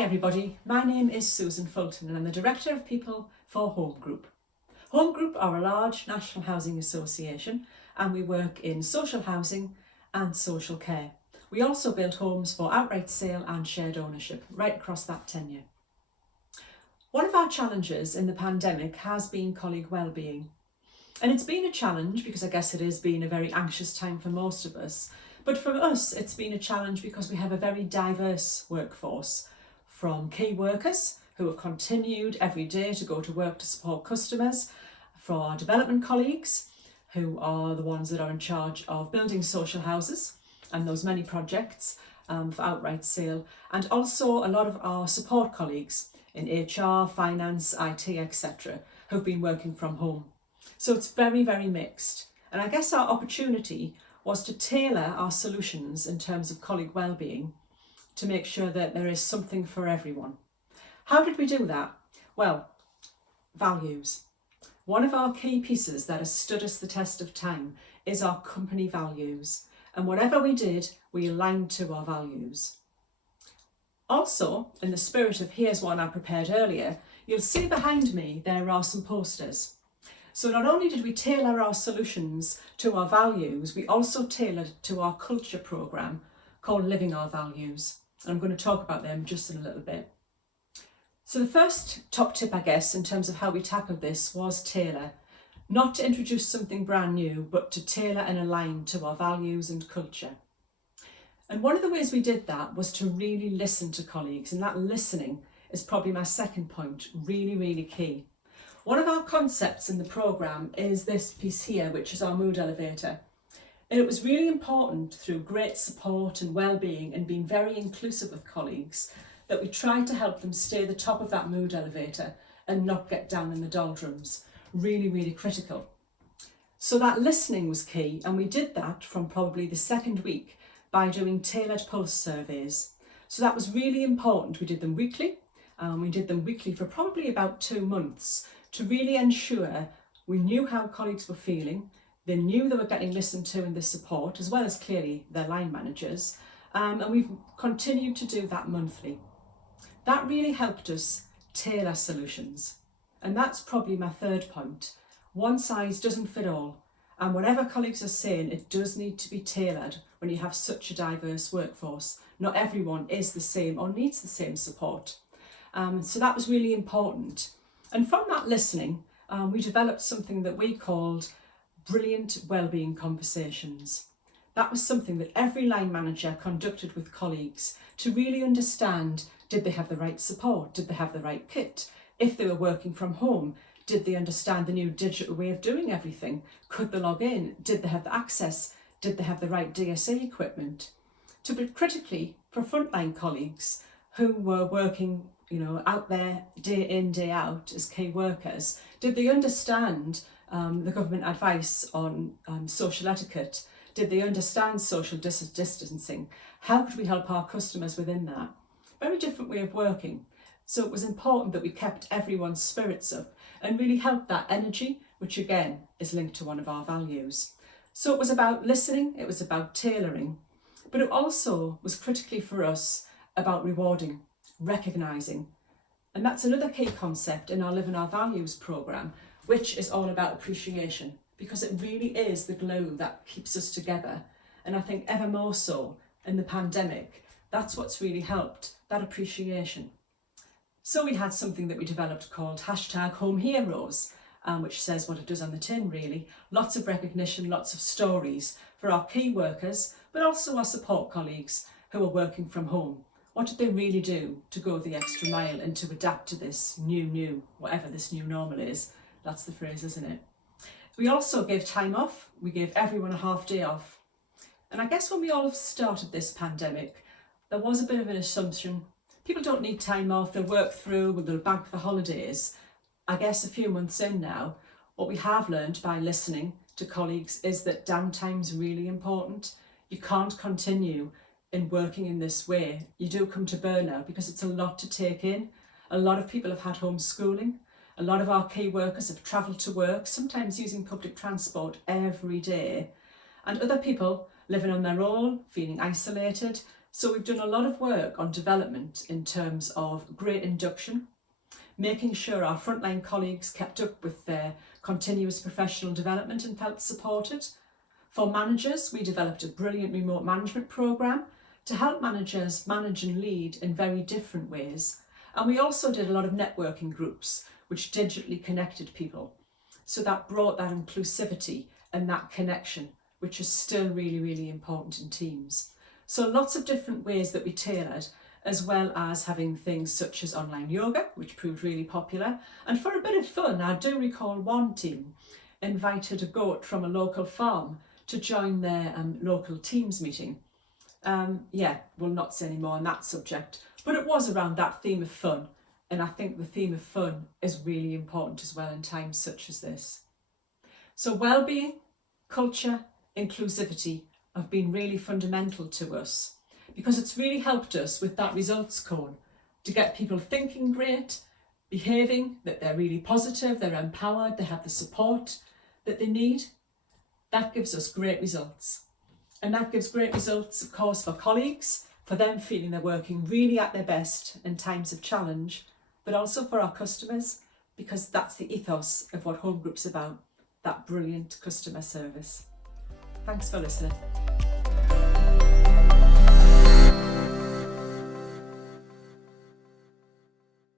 Hi everybody, my name is Susan Fulton and I'm the Director of People for Home Group. Home Group are a large national housing association and we work in social housing and social care. We also build homes for outright sale and shared ownership right across that tenure. One of our challenges in the pandemic has been colleague wellbeing. And it's been a challenge because I guess it has been a very anxious time for most of us. But for us, it's been a challenge because we have a very diverse workforce, from key workers who have continued every day to go to work to support customers, for our development colleagues who are the ones that are in charge of building social houses and those many projects for outright sale, and also a lot of our support colleagues in HR, finance, IT, etc. who've been working from home. So it's very, very mixed. And I guess our opportunity was to tailor our solutions in terms of colleague wellbeing to make sure that there is something for everyone. How did we do that? Well, values. One of our key pieces that has stood us the test of time is our company values. And whatever we did, we aligned to our values. Also, in the spirit of here's one I prepared earlier, you'll see behind me there are some posters. So not only did we tailor our solutions to our values, we also tailored to our culture programme called Living Our Values. And I'm going to talk about them just in a little bit. So the first top tip, I guess, in terms of how we tackled this was tailor. Not to introduce something brand new, but to tailor and align to our values and culture. And one of the ways we did that was to really listen to colleagues. And that listening is probably my second point, really, really key. One of our concepts in the programme is this piece here, which is our mood elevator. And it was really important through great support and well-being and being very inclusive with colleagues that we tried to help them stay at the top of that mood elevator and not get down in the doldrums. Really, really critical. So that listening was key, and we did that from probably the second week by doing tailored pulse surveys. So that was really important. We did them weekly. We did them weekly for probably about 2 months to really ensure we knew how colleagues were feeling. They knew they were getting listened to in the support, as well as clearly their line managers. And we've continued to do that monthly. That really helped us tailor solutions. And that's probably my third point. One size doesn't fit all. And whatever colleagues are saying, it does need to be tailored when you have such a diverse workforce. Not everyone is the same or needs the same support. So that was really important. And from that listening, we developed something that we called brilliant wellbeing conversations. That was something that every line manager conducted with colleagues to really understand, did they have the right support? Did they have the right kit? If they were working from home, did they understand the new digital way of doing everything? Could they log in? Did they have the access? Did they have the right DSA equipment? To be critically for frontline colleagues who were working out there day in, day out as key workers, did they understand the government advice on social etiquette? Did they understand social distancing? How could we help our customers within that? Very different way of working. So it was important that we kept everyone's spirits up and really helped that energy, which again is linked to one of our values. So it was about listening, it was about tailoring, but it also was critically for us about rewarding, recognising. And that's another key concept in our Living Our Values programme, which is all about appreciation, because it really is the glue that keeps us together. And I think ever more so in the pandemic, that's what's really helped, that appreciation. So we had something that we developed called #HomeHeroes, which says what it does on the tin really. Lots of recognition, lots of stories for our key workers, but also our support colleagues who are working from home. What did they really do to go the extra mile and to adapt to this new, whatever this new normal is? That's the phrase, isn't it? We also gave time off. We gave everyone a half day off. And I guess when we all started this pandemic, there was a bit of an assumption. People don't need time off, they'll work through, they'll bank the holidays. I guess a few months in now, what we have learned by listening to colleagues is that downtime's really important. You can't continue in working in this way. You do come to burnout because it's a lot to take in. A lot of people have had homeschooling. A lot of our key workers have travelled to work, sometimes using public transport every day. And other people living on their own, feeling isolated, So we've done a lot of work on development in terms of great induction, making sure our frontline colleagues kept up with their continuous professional development and felt supported. For managers, we developed a brilliant remote management programme to help managers manage and lead in very different ways. And we also did a lot of networking groups which digitally connected people. So that brought that inclusivity and that connection, which is still really, really important in teams. So lots of different ways that we tailored, as well as having things such as online yoga, which proved really popular. And for a bit of fun, I do recall one team invited a goat from a local farm to join their local teams meeting. We'll not say any more on that subject, but it was around that theme of fun. And I think the theme of fun is really important as well in times such as this. So wellbeing, culture, inclusivity have been really fundamental to us because it's really helped us with that results cone to get people thinking great, behaving that they're really positive, they're empowered, they have the support that they need. That gives us great results. And that gives great results, of course, for colleagues, for them feeling they're working really at their best in times of challenge, but also for our customers, because that's the ethos of what Home Group's about, that brilliant customer service. Thanks for listening.